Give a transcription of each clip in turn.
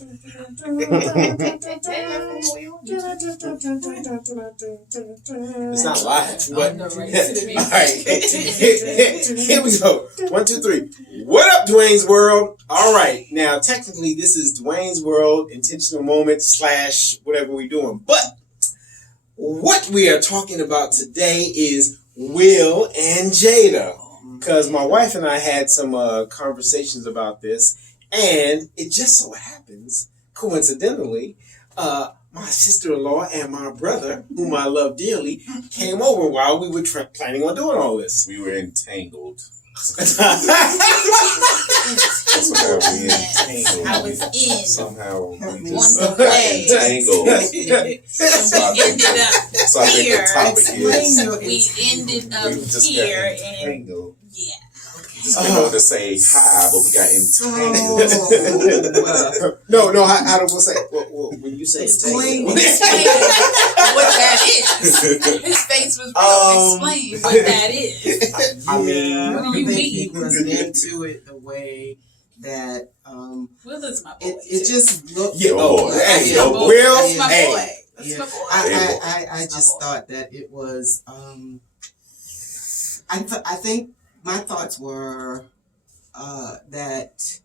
It's not live, but all right. Here we go. 1, 2, 3. What up, Dwayne's World? All right. Now, technically, this is Dwayne's World, intentional moment / whatever we're doing. But what we are talking about today is Will and Jada. Because my wife and I had some conversations about this, and it just so happens, coincidentally, my sister-in-law and my brother, whom I love dearly, came over while we were planning on doing all this. We were entangled. Somehow we entangled. I was in. Somehow we On just the way. entangled. So we ended up here. We ended up We just here got and entangled. yeah. Just been able to say hi, but we got entangled. No, how do we say? Well, when you say Explain entangled, what that is. His face was real. Explain what that is. I mean, What do you I think mean? he was into it the way that Will is my boy. it just looked. yeah. Oh, Hey, That's my yo, boy. Will. That's my Hey. boy. That's Yeah. my boy. I just thought that it was. I think my thoughts were that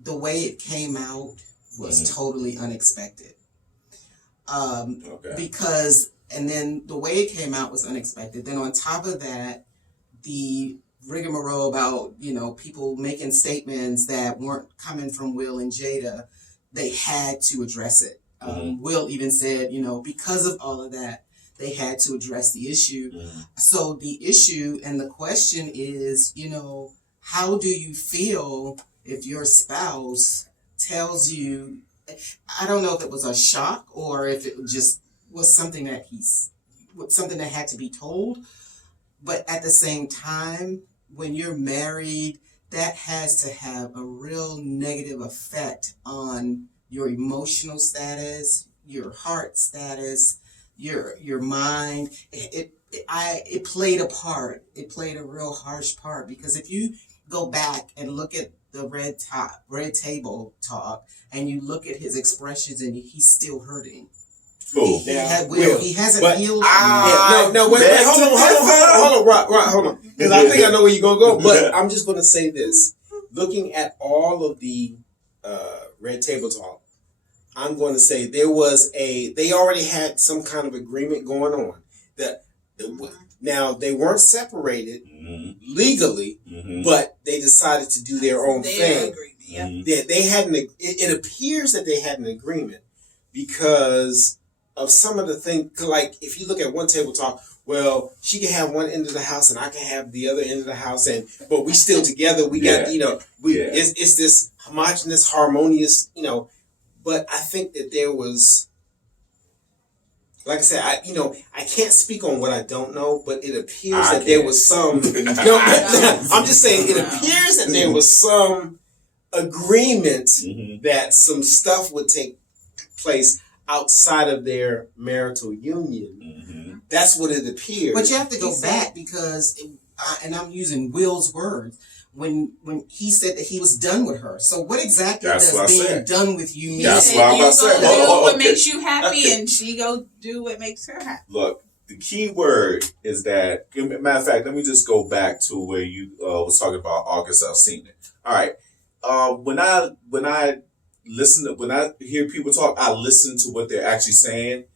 the way it came out was totally unexpected. okay. Because, and then the way it came out was unexpected. Then on top of that, the rigmarole about, people making statements that weren't coming from Will and Jada, they had to address it. Will even said, because of all of that, they had to address the issue. So the issue and the question is, how do you feel if your spouse tells you, I don't know if it was a shock or if it just was something that something that had to be told, but at the same time, when you're married, that has to have a real negative effect on your emotional status, your heart status, your mind. It played a part. It played a real harsh part, because if you go back and look at the red table talk, and you look at his expressions, and he's still hurting. Cool. He hasn't healed. Wait, hold on. Because I think I know where you're gonna go, but I'm just gonna say this: looking at all of the red table talk, I'm going to say they already had some kind of agreement going on. Now they weren't separated legally, but they decided to do their own thing. They had it appears that they had an agreement because of some of the things. Like if you look at one table talk, well, she can have one end of the house and I can have the other end of the house, but we still together. We got it's this homogenous, harmonious, But I think that there was, like I said, I can't speak on what I don't know, but it appears that there was some. I'm just saying it appears that there was some agreement that some stuff would take place outside of their marital union. That's what it appears. But you have to go back because, and I'm using Will's words, when he said that he was done with her. So what exactly does being done with you mean? That's what I'm about to say. You go do what makes you happy, and she go do what makes her happy. Look, the key word is that, matter of fact, let me just go back to where you was talking about August Alsina. All right. When I hear people talk, I listen to what they're actually saying,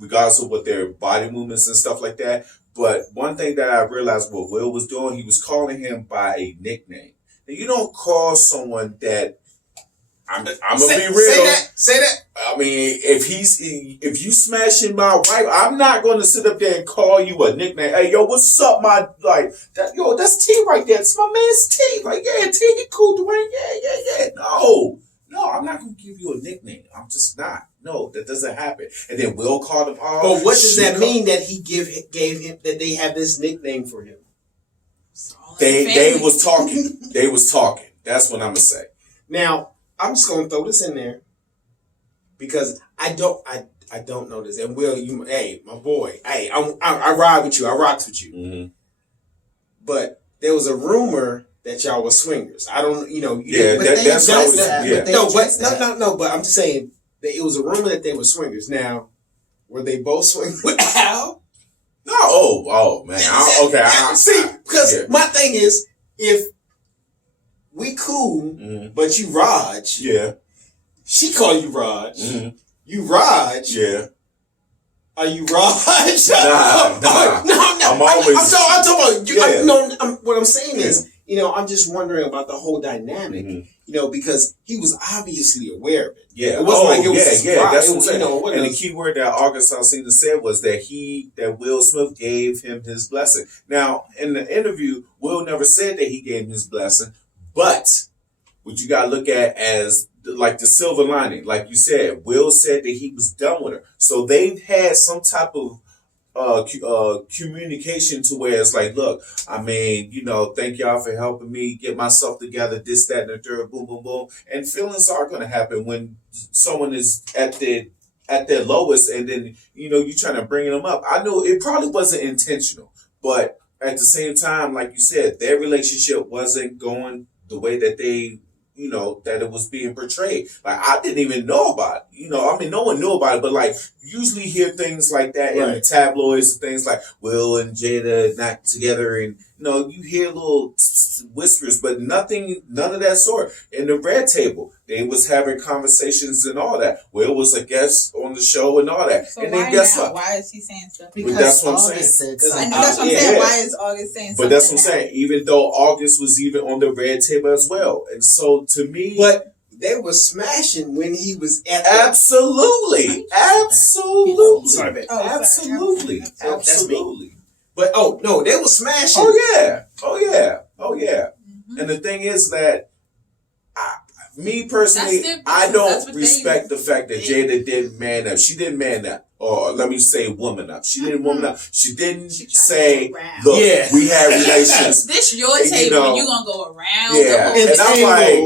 regardless of what their body movements and stuff like that. But one thing that I realized what Will was doing, he was calling him by a nickname. Now, you don't call someone that. I'm gonna be real. Say that. I mean, if you smashing my wife, I'm not going to sit up there and call you a nickname. Hey, yo, what's up, that's T right there. It's my man's T. Like, yeah, T, he cool, Dwayne. Yeah. No, I'm not going to give you a nickname. I'm just not. No, that doesn't happen. And then Will called him. But what does that mean that he gave him that they have this nickname for him? They was talking. They was talking. That's what I'm gonna say. Now, I'm just gonna throw this in there because I don't know this. And Will, hey, my boy, I ride with you. I rocks with you. Mm-hmm. But there was a rumor that y'all were swingers. I don't, Yeah, that's how it is. But I'm just saying that it was a rumor that they were swingers. Now, were they both swinging with Al? No, oh man. See, because my thing is, if we cool, but you Raj, she call you Raj, you Raj, are you Raj? Nah. I'm always. I'm talking about. What I'm saying is, I'm just wondering about the whole dynamic. Because he was obviously aware of it. Yeah. It wasn't like it was a surprise. That's what I'm saying. And the key word that August Alsina said was that Will Smith gave him his blessing. Now, in the interview, Will never said that he gave him his blessing, but what you gotta look at as like the silver lining, like you said, Will said that he was done with her. So they've had some type of communication to where it's like, look, I mean, thank y'all for helping me get myself together, this, that, and the third, boom, boom, boom. And feelings are going to happen when someone is at their lowest, and then, you're trying to bring them up. I know it probably wasn't intentional, but at the same time, like you said, their relationship wasn't going the way that they that it was being portrayed. Like, I didn't even know about it. No one knew about it, but like, usually hear things like that in the tabloids and things like Will and Jada not together, and you hear little whispers, but none of that sort. In the Red Table, they was having conversations and all that. Will was a guest on the show and all that. So and why then guess now? what? Why is he saying stuff? Because that's what I'm August saying. said I know that's what I'm saying. Why is August saying something? But that's what I'm saying. Even though August was even on the Red Table as well, and so to me, but they were smashing when he was at absolutely. Sorry. Absolutely. But no, they were smashing. Oh yeah. And the thing is that me personally, I don't respect the fact that Jada didn't man up. She didn't man up. Or let me say woman up. She didn't woman up. She didn't say, look, we had relations. This your table and you gonna go around. Yeah. And I'm like,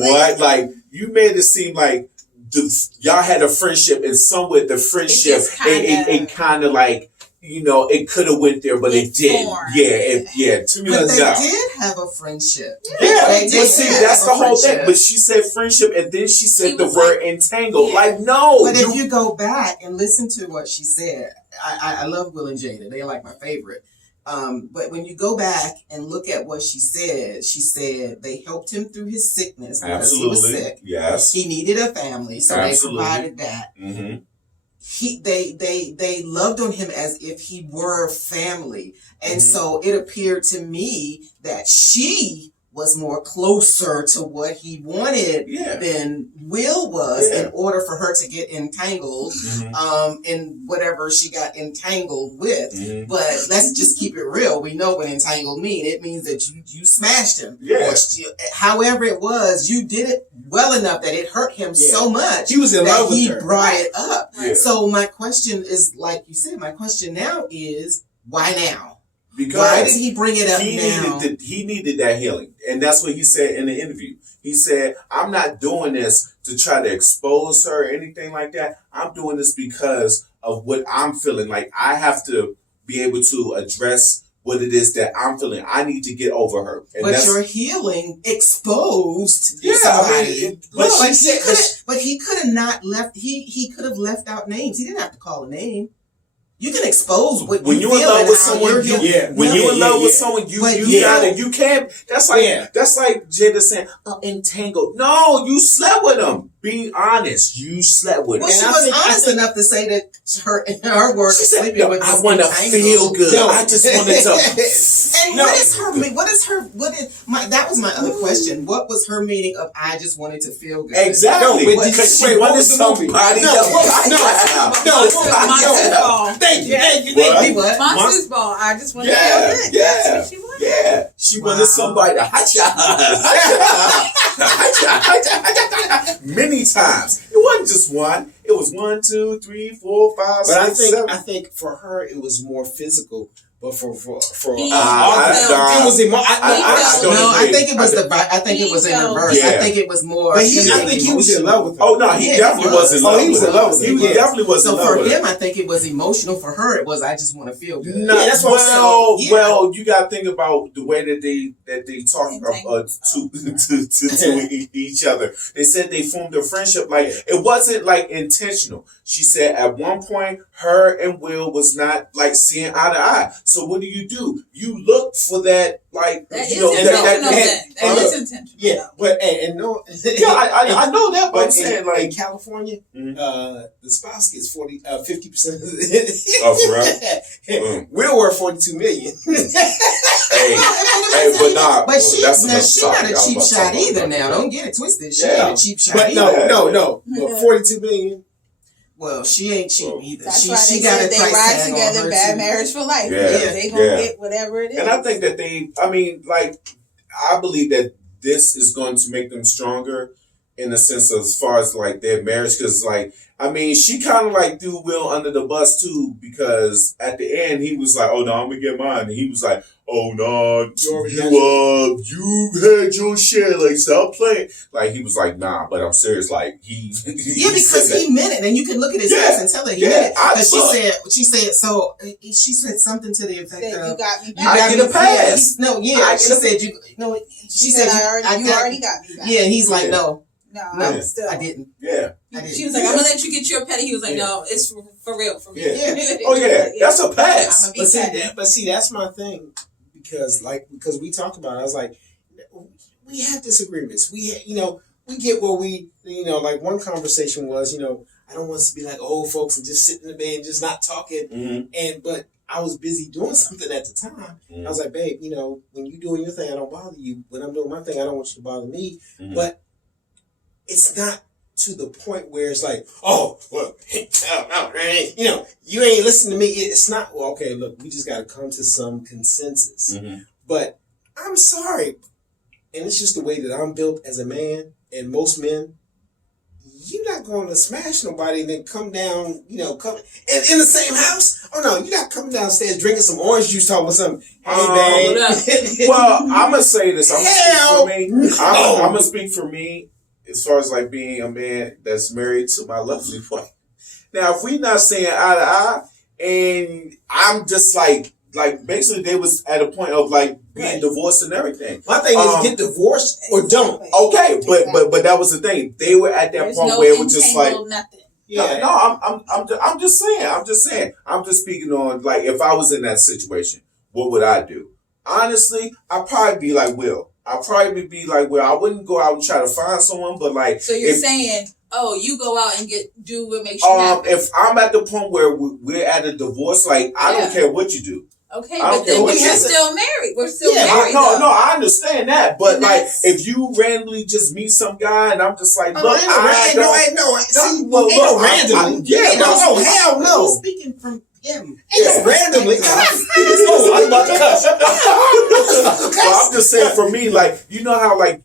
what? Like, you made it seem like y'all had a friendship, and somewhere the friendship, it kind of like, it could have went there, but it didn't. To me, but they did have a friendship. But see, that's the whole thing. But she said friendship, and then she said the word entangled. Yeah. Like, no. But if you go back and listen to what she said, I love Will and Jada. They're like my favorite. But when you go back and look at what she said they helped him through his sickness because he was sick. Yes. He needed a family, so they provided that. Mm-hmm. They loved on him as if he were family. And so it appeared to me that she was more closer to what he wanted than Will was in order for her to get entangled in whatever she got entangled with. But let's just keep it real. We know what entangled means. It means that you smashed him. However it was, you did it well enough that it hurt him so much he was in love with her. He brought it up. So my question is, like you said, my question now is, why now? Because why did he bring it up now? He needed that healing. And that's what he said in the interview. He said, I'm not doing this to try to expose her or anything like that. I'm doing this because of what I'm feeling. Like, I have to be able to address what it is that I'm feeling. I need to get over her. And but your healing exposed somebody. But he could have not left. He could have left out names. He didn't have to call a name. You can expose what when you're in love with someone. When you're in love with someone, you gotta. You can't. That's like Jada saying, entangled. No, you slept with him. Be honest. You slept with him. Well, she was honest enough to say that her word she of said, sleeping with I want to feel good. No. I just wanted to. And that was my other question. What was her meaning of I just wanted to feel good? Exactly. Because she wanted somebody Thank you. Monsters Ball. I just wanted to feel good. That's what she wanted. Yeah. She wanted somebody to many times. It wasn't just one. It was 1, 2, 3, 4, 5, 6, 7. I think for her it was more physical But for He it was felt- I think it was I think it was in reverse. Yeah. I think it was more. But I think he was in love with her. Oh no, he Yeah, definitely he was. was in love. Oh, he was with in her. love with her. He Yeah. definitely was in So love for with her. him, I think it was emotional. For her, it was I just want to feel good. No, Yeah, that's what I'm saying. Yeah. well, you got to think about the way that they talk to each other. They said they formed a friendship. Like it wasn't like intentional. She said at one point, her and Will was not like seeing eye to eye. So what do? You look for that, like That you is know, intentional. That is look, intentional. Yeah, but and no. yeah, I know that, but I'm But saying in like California, Mhm. the spouse gets 50% of Oh, for real? We're worth $42 million. hey, but nah, But she, that's now another she topic. not a I was cheap about to shot talk about either. that. Now, don't get it twisted. She Yeah. ain't a cheap shot But either. no. But $42 million. Well, she ain't cheap either. That's she why she they got said a they price ride tag on together, her bad too. marriage for life. Yeah, Because they gonna yeah. get whatever it is. And I think that I believe that this is going to make them stronger in the sense of as far as like their marriage. Because like, I mean, she kind of like threw Will under the bus too, because at the end he was like, "Oh no, I'm gonna get mine," and he was like, "Oh no, you had your share. Like, stop playing." Like he was like, "Nah," but I'm serious. Like he, Yeah, because said he meant it, and you can look at his Yeah, face and tell that he yeah, meant it. I Because thought- she said something to the effect Said, of, you got me "You back. I got get me a pass. Yeah, no, yeah. I She get a- said you. No, She said, you already got me back. Yeah, and he's like, Yeah. no, No, still. I didn't. Yeah. I didn't. She was like, I'm gonna let you get your petty. He was like, no, it's for real, for me. Yeah. Yeah. Oh yeah, that's a pass. I'm a big petty. But see, that's my thing, because we talked about it. I was like, we have disagreements. We get where like one conversation was, I don't want us to be like old folks and just sit in the bed and just not talking. Mm-hmm. But I was busy doing something at the time. Mm-hmm. I was like, babe, when you doing your thing, I don't bother you. When I'm doing my thing, I don't want you to bother me. Mm-hmm. But it's not to the point where it's like, oh, well, you ain't listening to me. It's not, well, okay, look, we just got to come to some consensus. Mm-hmm. But I'm sorry. And it's just the way that I'm built as a man, and most men, you're not going to smash nobody and then come down, come in the same house. Oh no, you're not coming downstairs drinking some orange juice talking about something. Hey, babe. Well, I'm gonna say this. I'm Hell gonna speak for me. no. I'm gonna speak for me as far as like being a man that's married to my lovely wife. Now, if we not saying eye to eye, and I'm just like basically they was at a point of like being divorced and everything. My thing is get divorced or don't. Okay, but that was the thing. They were at that There's point no where it was just like. entangled nothing. Yeah. No, I'm just saying. I'm just speaking on like if I was in that situation, what would I do? Honestly, I'd probably be like Will. I'd probably be like Will. I wouldn't go out and try to find someone, but like. So you're saying, oh, you go out and do what makes you happy. If I'm at the point where we're at a divorce, like I don't care what you do. Okay, I don't but care then what we're you still married. We're still Yeah, married. No, though. I understand that, but And like that's- if you randomly just meet some guy and I'm just like, look, Ain't no randomly. Hell no. He's speaking from him. Ain't no randomly. Oh, I'm about to cuss. Well, I'm just saying for me, like you know how like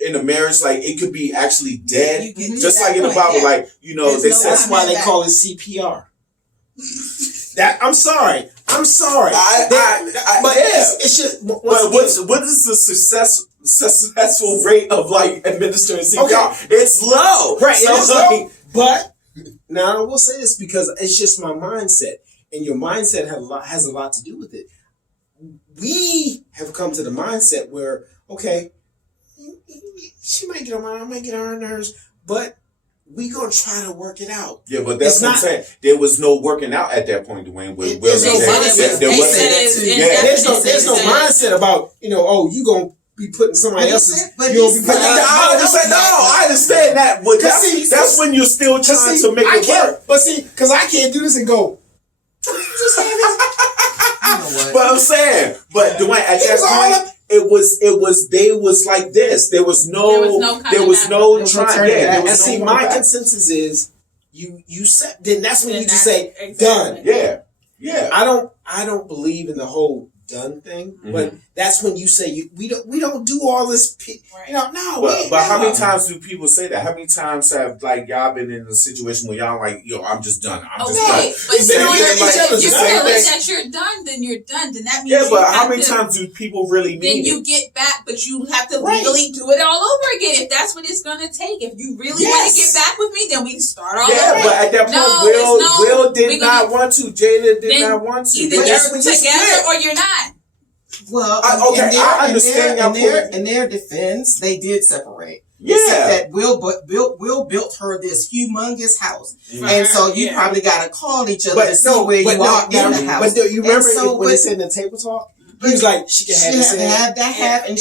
in a marriage, like it could be actually dead, You get to just that like in the point, Bible, yeah. like There's they no said. That's why they call it CPR. I'm sorry. But it's just. What is the successful rate of like administering CPR? Okay. It's low, Right, So, it is like, low. But now I will say this because it's just my mindset, and your mindset has a lot to do with it. We have come to the mindset where, okay, she might get on my, I might get on her nerves, but we gonna try to work it out. Yeah, but that's It's what not- I'm saying. There was no working out at that point, Dwayne. With Will There's no and Jada. mindset. There They wasn't- said it's Yeah. There's no mindset about, oh, you gonna be putting somebody But he else's. said- but You gonna he be said- putting. I understand that, but Cause that's when you're still trying to make I it can't, work. but see, because I can't do this and go. Just have it. You know what? But I'm saying, but Dwayne, at It was all that point, they was like this. There was no There was no trying. turning Yeah, back. there And was see, no my back. consensus is you said. Then that's when Then you just that's say exactly. done. Yeah. I don't believe in the whole done thing. Mm-hmm. But that's when you say we don't do all this. Right. You know, no. But how many times do people say that? How many times have like y'all been in a situation where y'all like, yo, I'm just done. I'm just done. Okay, but They don't have each other's if you're same feeling thing. that you're done, then you're done. Then that means Yeah, but you how have many to- times do people really Then mean you it? get back, but you have to Right. legally do it all over again. If that's what it's going to take. If you really want to get back with me, then we start all Yeah, over. but at that point, No, Will we're did not want to. Jada did Then not want to. Either But that's you're when you together split. or you're not. Well, Okay, I understand y'all in their defense, they did separate. Yeah. Except that Will built her this humongous house, Mhm. and so you Yeah. probably got to call each other But to see where you are in the house. But do you remember And so when they with- said in the table talk? He was like, she can have She this had half. that half, and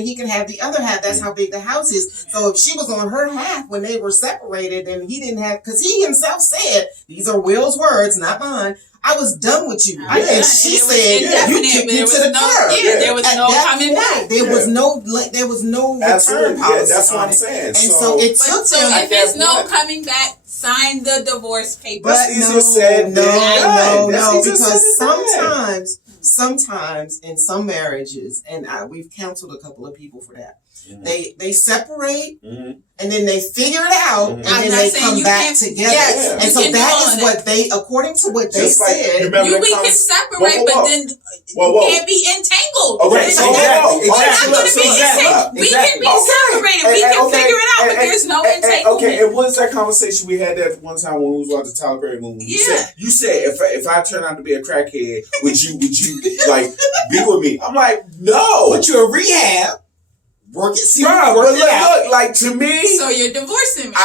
he can have the other half. That's how big the house is. So if she was on her half when they were separated, and he didn't have, because he himself said, these are Will's words, not mine. I was done with you. Yeah. And she And it was said, indefinite, you kicked but me there to was the no- curb. yeah, there was At no that coming point, back. There was no Absolutely. return policy. Yeah, that's what on I'm it. saying. And so it But took so them. if at there's that no point. coming back, sign the divorce papers. But That's easier said than done. no, That's easier said because than done. sometimes in some marriages, and we've counseled a couple of people for that. Mhm. They separate Mhm. and then they figure it out, Mhm. and I'm then not they saying come you back can't- together. yes, and you so can do that all is that. what they, according to what they Just like, said. remember that We can conversation- separate, Whoa, whoa, but whoa. then Whoa, you whoa. can't be entangled. Okay, It's so not- exactly, We're not exactly. going to So be exactly. entangled. We Exactly. can be separated. We And- can okay, figure it out, but and- there's no and- entanglement. Okay, and what is that conversation we had that one time when we was watching Tyler Perry movie? Yeah. You said if I turn out to be a crackhead, would you like be with me? I'm like, no. Put you in rehab. Work it. See, Bro, work but it out. look, like to me, So you're divorcing me.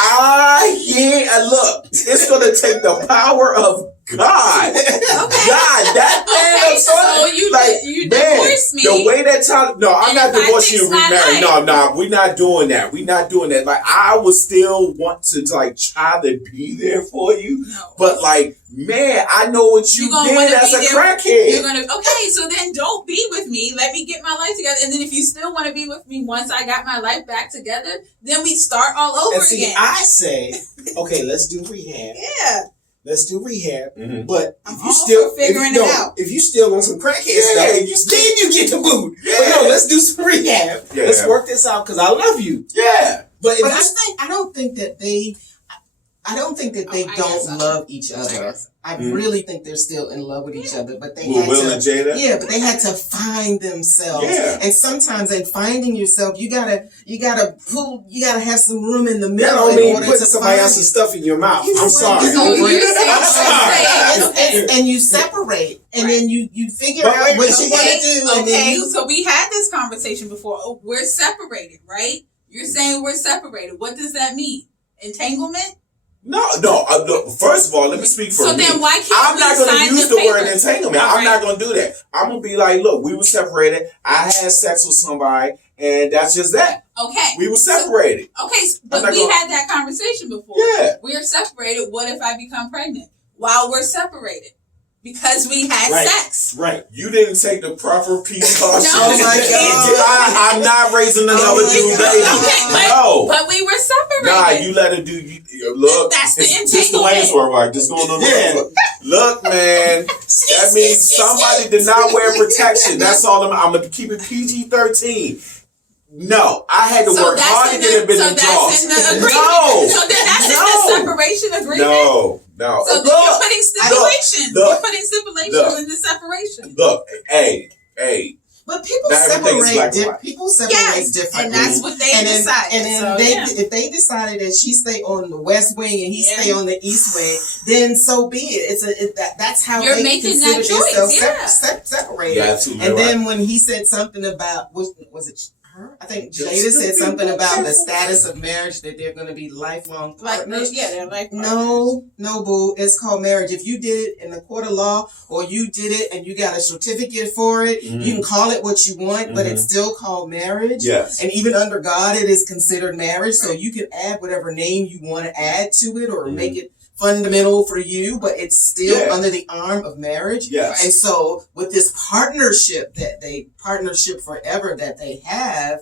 look, it's gonna take the power of God. Okay. God, that man, Okay, I'm sorry. so you like, you man, divorced me. the way that Tyler, no, I'm And not if I divorcing you fix and my remarrying. life- No, we're not doing that. We're not doing that. Like, I would still want to like try to be there for you, No. but like, man, I know what you You gonna did wanna as be a there- crackhead. You're gonna okay, so then don't be with me. Let me get my life together, and then if you still want to be with me once I got my life back together, then we start all over And see, again. I say, okay, let's do rehab. Yeah, Let's do rehab. Mhm. But I'm if you all still for figuring if you it don't- out. if you still on some crackhead Yeah, stuff, you still- then you get the boot. Yeah. But no, let's do some rehab. Yeah. Let's work this out because I love you. Yeah. But if But you I don't think that they I guess don't so. love each other. guess. I Mhm. really think they're still in love with each other, but they Will had and to. Jada. Yeah, but they had to find themselves. Yeah. And sometimes in finding yourself, you gotta have some room in the that middle don't in mean order putting to somebody find else's stuff in your mouth. I'm You- sorry. So you're saying, I'm sorry. and you separate, and then you figure But out wait, what but you okay, want to do, and then Okay, you, so we had this conversation before. Oh, we're separated, right? You're saying we're separated. What does that mean? Entanglement? No. First of all, let me speak for So me. then why can't I'm we not going sign to use the the word papers? entanglement. All I'm right. not going to do that. I'm going to be like, look, we were separated. I had sex with somebody, and that's just that. Okay. We were separated. Okay, but not we gonna- had that conversation before. Yeah. We are separated. What if I become pregnant while we're separated? Because we had Right. sex. Right. You didn't take the proper precautions. No, Oh my God. I'm not raising another Oh my dude, God. baby. Okay, but, No. but we were separated. Nah, you let her do. Look, That's the this the entanglement. Wayne's World, right? This going on. Yeah. Look, man. That means somebody did not wear protection. That's all. I'm gonna keep it PG-13. No, I had to work hard to get it in the that's jaws. in the agreement. No. So then that's in No. the separation agreement. No. So then you're putting stipulations. look, You're putting stipulations look. in the separation. Look, hey. but people Not everything is black and separate. white. People separate Yes, differently. and that's what they And then, decided. and then so, they, yeah. if they decided that she stay on the west wing and he Yeah. stay on the east wing, then so be it. That's how You're they making consider that choice, themselves yeah. separated. Yeah, absolutely And right. then when he said something about was it her? I think Jada said something about the status of marriage, that they're going to be lifelong Like, partners. yeah, they're like No, boo. It's called marriage. If you did it in the court of law, or you did it and you got a certificate for it, you can call it what you want, but it's still called marriage. Yes. And even under God, it is considered marriage. So you can add whatever name you want to add to it, or make it fundamental for you, but it's still under the arm of marriage. Yes. And so with this partnership forever that they have,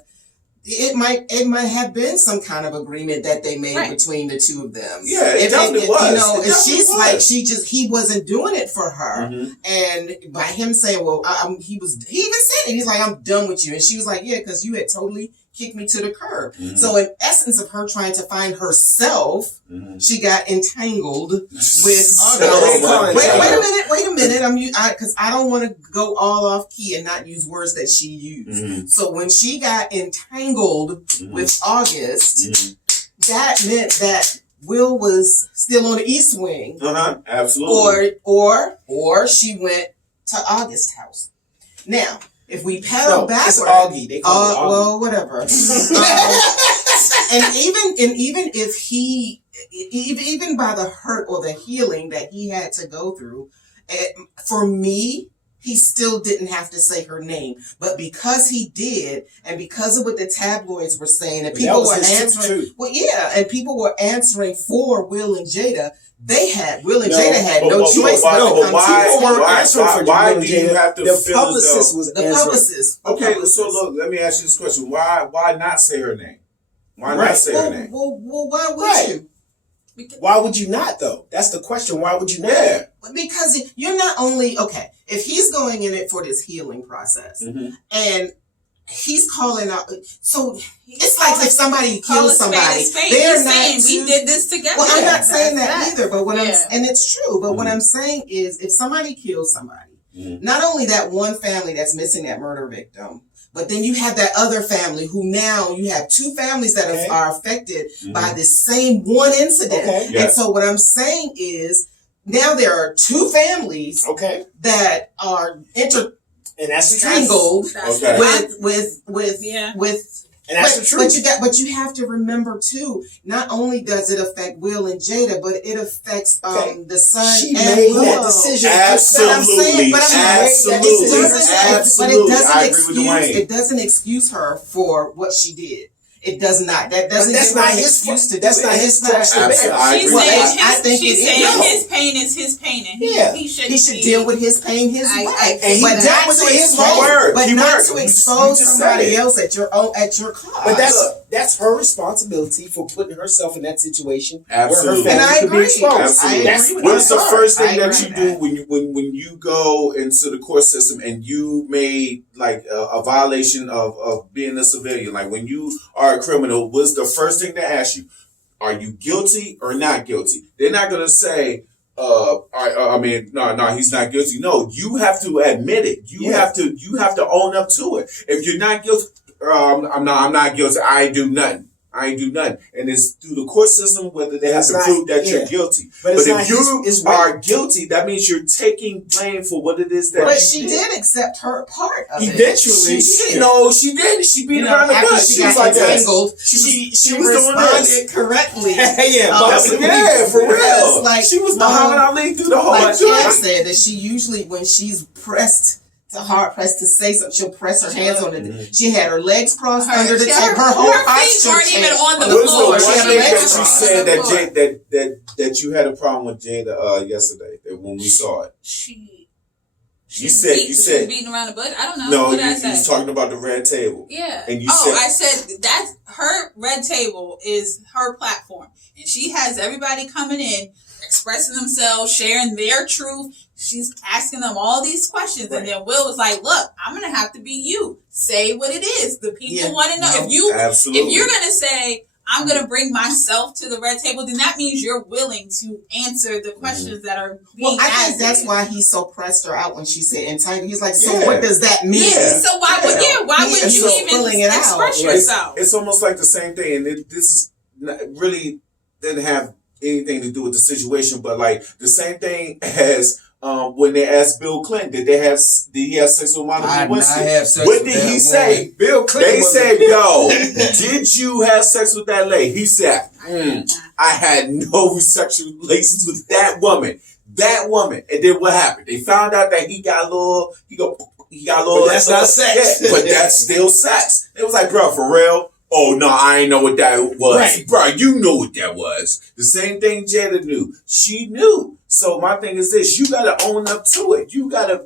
it might have been some kind of agreement that they made between the two of them. Yeah, it definitely was. You know, It and she's definitely like, was. he wasn't doing it for her. And by him saying, well, he even said it. He's like, I'm done with you. And she was like, yeah, because you had totally kicked me to the curb. So in essence of her trying to find herself, she got entangled with others. Wait a minute. Because I don't want to go all off key and not use words that she used. So when she got entangled with August, that meant that Will was still on the East Wing. Absolutely. Or she went to August's house. Now, if we paddle backwards, it's Augie. They call it Augie. Well, whatever. And even if even by the hurt or the healing that he had to go through, for me, he still didn't have to say her name. But because he did, and because of what the tabloids were saying, and people were answering, and people were answering for Will and Jada. Will and Jada had no choice but to come why do you have to the publicist was the publicist? Okay, so look, let me ask you this question. Why not say her name? Why not say her name? Well, why would you? Why would you not, though? That's the question. Why would you not? Yeah. Because you're not only, if he's going in it for this healing process, and he's calling out, so it's like if somebody kills somebody, they're not saying we did this together. Well, I'm not saying that either, but and it's true, but what I'm saying is if somebody kills somebody, not only that one family that's missing that murder victim, but then you have that other family who now you have two families that are affected by this same one incident. And so what I'm saying is now there are two families that are and that's entangled with and that's the truth. But you have to remember too. Not only does it affect Will and Jada, but it affects the son. She and made Will. that decision. Absolutely. It doesn't excuse her for what she did. It does not. That's not his excuse to do. That's not his cross to bear. She's saying his pain is his pain, and he should deal with his pain his way. And he dealt with his word, but not to expose somebody else at your cause. But that's her responsibility for putting herself in that situation. Absolutely. Where her family could be exposed. Absolutely. What's the first thing that you do when you go into the court system and you made like a violation of being a civilian? Like when you are a criminal, what's the first thing they ask you? Are you guilty or not guilty? They're not going to say, no, he's not guilty. No, you have to admit it. You have to own up to it. If you're not guilty, I'm not guilty. I ain't do nothing. And it's through the court system whether they have to prove that you're guilty. But if you are guilty, that means you're taking blame for what it is that But she did accept her part of it. Eventually. She did. She beat around the bush. She was like entangled. She was doing responded correctly. For real. Like, she was Muhammad Ali through the whole joint. Like said that she usually, when she's hard pressed to say something, she'll press her hands on it. She had her legs crossed under the table. Her whole feet weren't even on the floor. floor. She had her legs crossed. You said that you had a problem with Jada yesterday when we saw it. You said she was beating around the bush. I don't know. No, what did I you say? was talking about the red table. Yeah. And I said that's her red table is her platform, and she has everybody coming in, expressing themselves, sharing their truth. She's asking them all these questions, and then Will was like, "Look, I'm gonna have to be you. Say what it is. The people want to know. If you're gonna say I'm gonna bring myself to the red table, then that means you're willing to answer the questions that are being asked." I think that's why he so pressed her out when she said entangled. He's like, "So what does that mean?" Yeah. So why would you even express yourself? It's almost like the same thing, and this is really didn't have anything to do with the situation, but like the same thing as when they asked Bill Clinton, did he have sex with Monica Lewinsky? What did he say? Bill Clinton. They said, "Yo, did you have sex with that lady?" He said, "I had no sexual relations with that woman." And then what happened? They found out that he got a little. But that's not sex. Yeah, but that's still sex. It was like, bro, for real. oh no, I ain't know what that was. Right. Bro, you know what that was. The same thing Jada knew. She knew. So my thing is this, you gotta own up to it. You gotta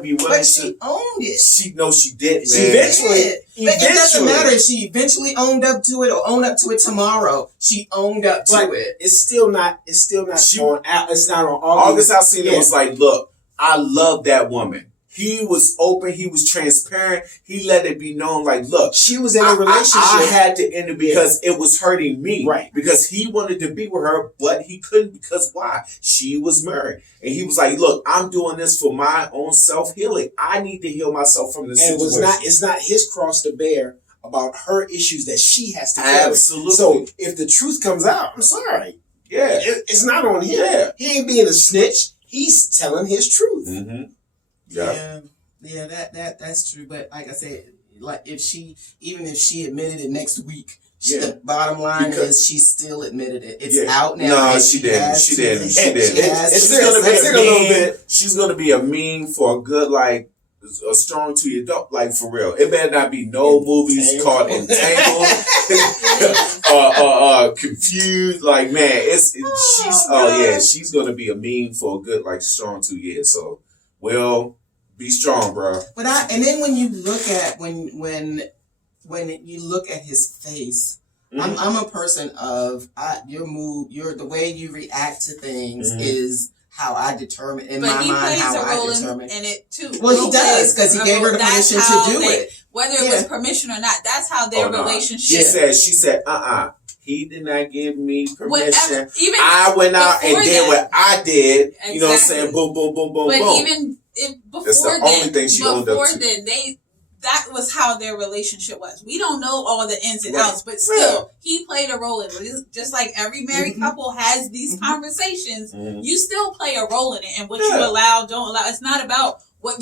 be willing But she owned it. She did, She man. eventually- But it doesn't matter if she eventually owned up to it or owned up to it tomorrow. She owned up to it. It's still not It's not on August Alsina Yeah. was like, look, I love that woman. He was open. He was transparent. He let it be known, like, look, She was in a relationship. I had to end it because it was hurting me. Right. Because he wanted to be with her, but he couldn't because why? She was married. And he was like, look, I'm doing this for my own self-healing. I need to heal myself from this and situation. it's not his cross to bear about her issues that she has to carry. Absolutely. So if the truth comes out, I'm sorry. Yeah. It's not on him. Yeah. He ain't being a snitch. He's telling his truth. Mm-hmm. Yeah, that's true. But like I said, like if she admitted it next week, the bottom line is she still admitted it. It's out now. No, and she didn't. She didn't. It's She's gonna be a meme for a good, like, a strong 2 year dog, like, for real. It better not be no movies called Intangled Confused. Like, man, she's gonna be a meme for a good, like, strong 2 years. So, well, be strong, bro. But and then when you look at when you look at his face, I'm a person of your mood, the way you react to things is how I determine in my mind how I determine. In it too. Well, he does because he gave her the permission to do it. Whether it was permission or not, that's how their relationship. She said, he did not give me permission. Even I went out and did what I did. Exactly. You know what I'm saying? Boom, boom, boom, boom, but boom. even before That's the only thing she owned up to. That was how their relationship was. We don't know all the ins and outs, but still, he played a role in it. Just like every married couple has these conversations, you still play a role in it. And what you allow, don't allow. It's not about what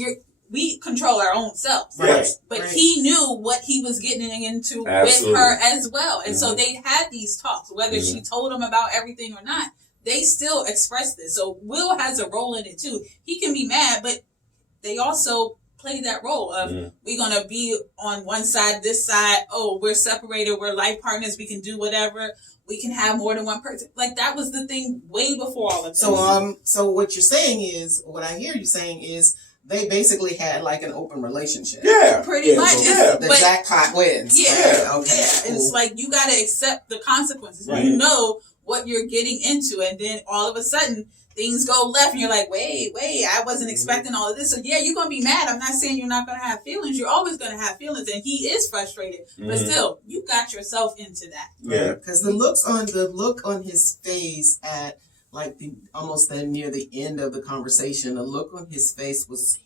we control our own selves. Right. But he knew what he was getting into Absolutely. with her as well. And so they had these talks, whether she told him about everything or not. They still expressed this. So Will has a role in it too. He can be mad, but they also play that role of we're going to be on one side, this side. Oh, we're separated. We're life partners. We can do whatever. We can have more than one person. Like that was the thing way before all of this. So what you're saying is, what I hear you saying is, they basically had like an open relationship. Yeah. Pretty much. The jackpot wins. Yeah. Right? Okay. Yeah. Cool. It's like you got to accept the consequences. Right. You know what you're getting into, and then all of a sudden things go left, and you're like, wait, I wasn't expecting all of this. So yeah, you're gonna be mad. I'm not saying you're not gonna have feelings. You're always gonna have feelings, and he is frustrated. But still, you got yourself into that. Yeah. Because the look on his face at like almost near the end of the conversation, the look on his face was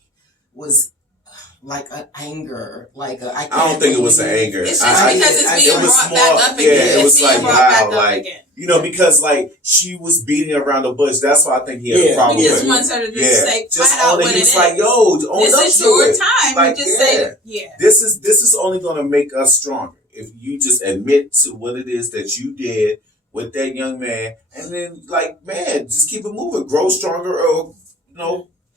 like an anger, like I don't think it was an anger. It's just because it's being brought back up again. Yeah, it was like, wow, like, again. you know, because like she was beating around the bush. That's why I think he had a problem He with just it. wants her to just say flat out what it is. Like, yo, own this up is to your it. time. Like, You just say, yeah. This is only gonna make us stronger if you just admit to what it is that you did with that young man, and then like, man, just keep it moving, grow stronger, or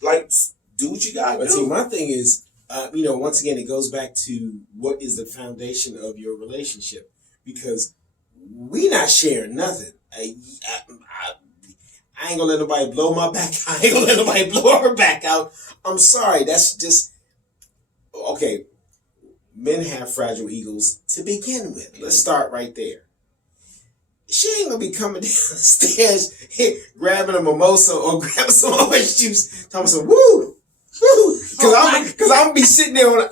like do what you gotta do. But see, my thing is, once again, it goes back to what is the foundation of your relationship, because we not sharing nothing. I ain't gonna let nobody blow my back. I ain't gonna let nobody blow her back out. I'm sorry. That's just okay. Men have fragile egos to begin with. Let's start right there. She ain't gonna be coming downstairs grabbing a mimosa or grabbing some orange juice, talking some woo. Cause I'm be sitting there and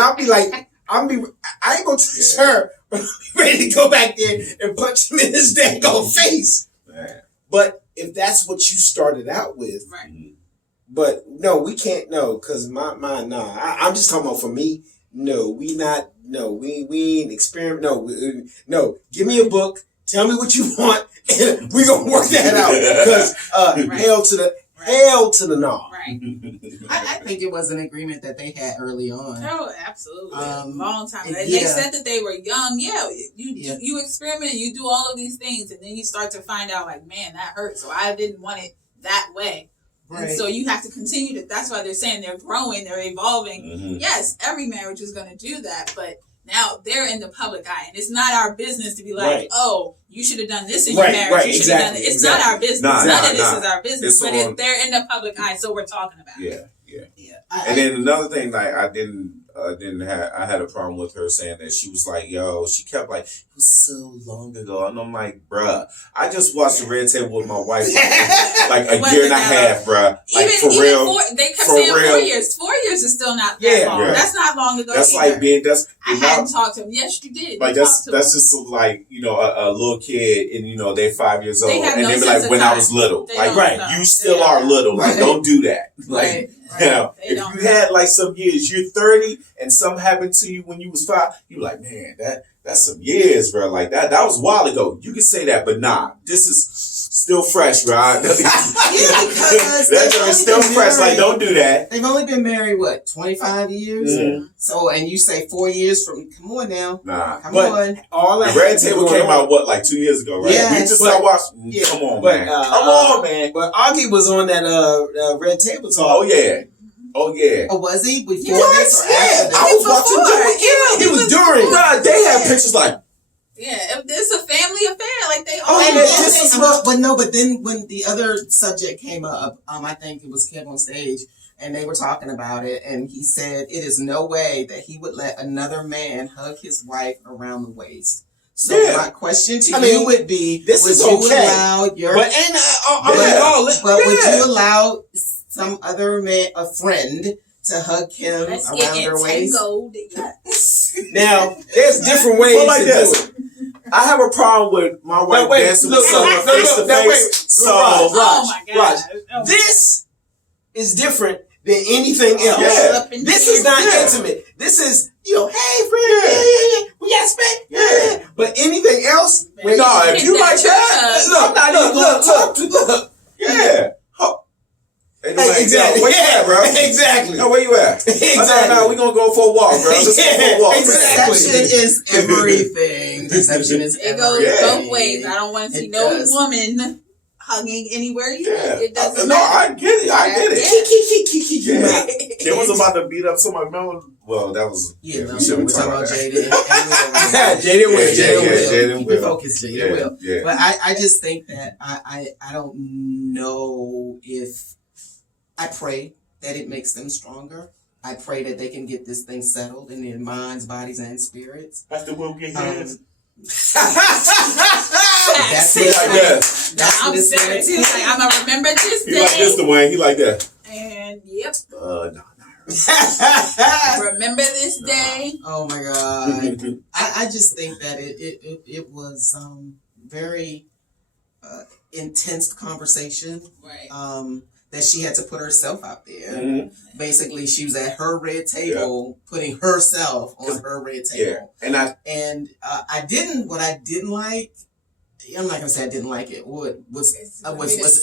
I'll be like, I ain't gonna touch her, but I'll be ready to go back there and punch him in his daggone face. Man. But if that's what you started out with, Right. But no, we can't. No, cause I'm just talking about for me. No, we ain't experiment. No, give me a book. Tell me what you want, and we gonna work that out. Because hell to the no. Right. I think it was an agreement that they had early on. Oh, absolutely. Long time. Yeah. They said that they were young. Yeah, you experiment and you do all of these things, and then you start to find out, like, man, that hurt. So I didn't want it that way. Right. And so you have to continue to. That's why they're saying they're growing, they're evolving. Yes, every marriage is going to do that, but Now they're in the public eye, and it's not our business to be like, Right. oh, you should have done this in Right, your marriage. right, You should have done exactly, it. It's exactly. not our business. Nah, None nah, of this nah. is our business. It's But on- they're in the public eye, so we're talking about it. Yeah. Yeah. And then another thing, like I had a problem with her saying that she was like, yo, she kept like, it was so long ago, and I'm like, bruh, I just watched the Red Table with my wife like a year and a half, bruh. Like Even for real, they kept for saying real. 4 years. 4 years is still not that long. Yeah. That's not long ago. That's either. like being I hadn't talked to him. Yes, you did. like You that's talked to him. just like a little kid, and they're 5 years old, They have and no they be sense like, of when I time. was little, They like don't right, know. you They still don't are know. little, like Right. don't do that, like. Right. Now, They if don't you know. had like some years, you're 30, and something happened to you when you was 5, you like, man, that's some years, bro. Like that was a while ago. You can say that, but nah, this is still fresh, bro. Yeah, because That joint is still fresh. Like, don't do that. They've only been married, 25 years? Mhm. So, and you say 4 years from, come on now. Nah. Come But on. all The that Red Table came out like 2 years ago, right? Yeah, We just but- started watching. yeah, Come on, but, man. uh, Come on, man. But Augie was on that Red Table Talk. Oh yeah. Oh yeah. Oh, was he? Before What? this or Yeah, after this? I was watching Before. it. He was during. Bruh, they had pictures like, Yeah, it's a family affair. Like they all. Oh, and yeah, it's this just- But then when the other subject came up, I think it was Kev on stage, and they were talking about it, and he said it is no way that he would let another man hug his wife around the waist. So Yeah. my question to I you mean, would be: this would is you okay. allow your But and Yeah. but would Yeah. you allow some other man, a friend, to hug him Let's around get her waist? entangled. now there's different ways well, like to this. do it. I have a problem with my wife wait, dancing look, with someone look, face to look, now, wait. face. So Raj, Oh my god! Raj, Oh. This is different than anything else. Yeah. Up in This here. is not Yeah. intimate. This is, hey friend, yeah. We got space. Yeah. But anything else, Man, no, you if hit you that like that, church I'm not even gonna talk to you. look. Yeah. Hey, Hey, exactly. Where you at, bro? Exactly. No, where you at? Exactly. No, we gonna go for a walk, bro. Let's go for a walk. Exactly. Deception is everything. Deception is It goes everything. both ways. I don't want to see It no does. woman hugging anywhere you. Yeah. It doesn't No, matter. I get it. I get it. Yeah. Yeah. Kim was about to beat up somebody. Remember? Well, that was. Yeah, no, we shouldn't we're talk talking about that. Jada and Jaden will. Yeah, Jaden will. Jaden Keep will. it focused, Jada Yeah, will. yeah. But I just think that I don't know if I pray that it makes them stronger. I pray that they can get this thing settled in their minds, bodies, and spirits. Pastor Will get his. That's He like that. That's I'm what it's serious. He was like, I'm gonna remember this He like this, day. Dwayne. He like that. And yep, No. remember this day. Oh my God. I just think that it was very intense conversation. Right. That she had to put herself out there. Mhm. Basically, she was at her red table, putting herself on her red table. Yeah, And I didn't like. I'm not gonna say I didn't like it. What was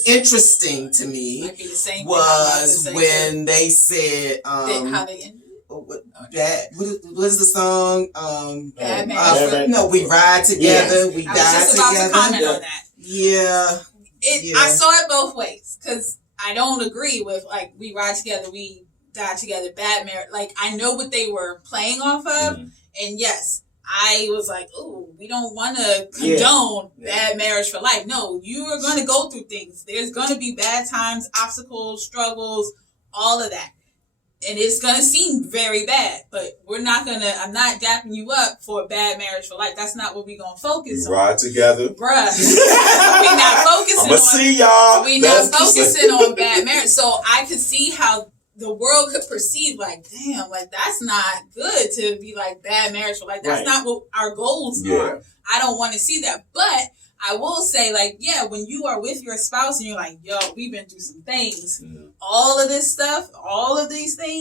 interesting to me Might be the same thing I'm about to was say, when they said how they ended. what is the song? Bad Marriage. No, we ride together, we I was die just about together. to comment on that. Yeah. I saw it both ways because I don't agree with like we ride together, we die together, bad marriage. Like I know what they were playing off of, and yes, I was like, "Ooh, we don't want to condone bad marriage for life." No, you are going to go through things. There's going to be bad times, obstacles, struggles, all of that. And it's going to seem very bad, but I'm not dapping you up for a bad marriage for life. That's not what we're going to focus on. ride together. Bruh. We're not focusing I'ma see y'all. We're not focusing on bad marriage. So I could see how the world could perceive like, damn, like that's not good to be like bad marriage for life. That's not what our goals are. I don't want to see that. But I will say, like, yeah, when you are with your spouse and you're like, yo, we've been through some things, all of this stuff, all of these things.